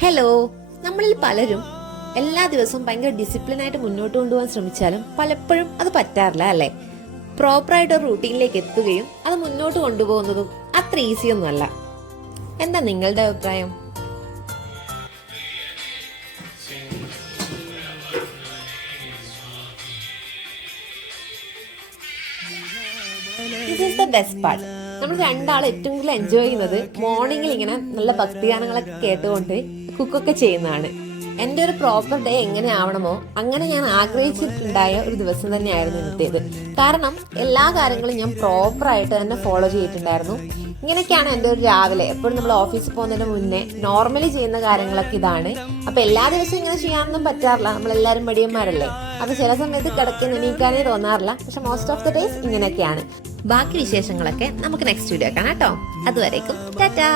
Hello. നമ്മളിൽ പലരും എല്ലാ ദിവസവും ഭയങ്കര ഡിസിപ്ലിനായിട്ട് മുന്നോട്ട് കൊണ്ടുപോകാൻ ശ്രമിച്ചാലും പലപ്പോഴും അത് പറ്റാറില്ല അല്ലേ? പ്രോപ്പറായിട്ട് ഒരു റൂട്ടീനിലേക്ക് എത്തുകയും അത് മുന്നോട്ട് കൊണ്ടുപോകുന്നതും അത്ര ഈസി ഒന്നുമല്ല. എന്താ നിങ്ങളുടെ അഭിപ്രായം? This is the best part. നമ്മൾ രണ്ടാളും ഏറ്റവും കൂടുതൽ എൻജോയ് ചെയ്യുന്നത് മോർണിംഗിൽ ഇങ്ങനെ നല്ല ഭക്തിഗാനങ്ങളൊക്കെ കേട്ടുകൊണ്ട് കുക്കൊക്കെ ചെയ്യുന്നതാണ്. എൻ്റെ ഒരു പ്രോപ്പർ ഡേ എങ്ങനെ ആവണമോ അങ്ങനെ ഞാൻ ആഗ്രഹിച്ചിട്ടുണ്ടായ ഒരു ദിവസം തന്നെയായിരുന്നു ഇന്നത്തേത്. കാരണം എല്ലാ കാര്യങ്ങളും ഞാൻ പ്രോപ്പറായിട്ട് തന്നെ ഫോളോ ചെയ്തിട്ടുണ്ടായിരുന്നു. ഇങ്ങനെയൊക്കെയാണ് എൻ്റെ ഒരു രാവിലെ എപ്പോഴും നമ്മൾ ഓഫീസിൽ പോകുന്നതിന് മുന്നേ നോർമലി ചെയ്യുന്ന കാര്യങ്ങളൊക്കെ ഇതാണ്. അപ്പൊ എല്ലാ ദിവസവും ഇങ്ങനെ ചെയ്യാനൊന്നും പറ്റാറില്ല, നമ്മളെല്ലാവരും മടിയന്മാരല്ലേ. അപ്പൊ ചില സമയത്ത് കിടക്കുന്ന എണീക്കാനേ തോന്നാറില്ല. പക്ഷെ മോസ്റ്റ് ഓഫ് ദ ഡേയ്സ് ഇങ്ങനെയൊക്കെയാണ്. ബാക്കി വിശേഷങ്ങളൊക്കെ നമുക്ക് നെക്സ്റ്റ് വീഡിയോ കാണാം കേട്ടോ. അതുവരേക്കും ടാറ്റാ.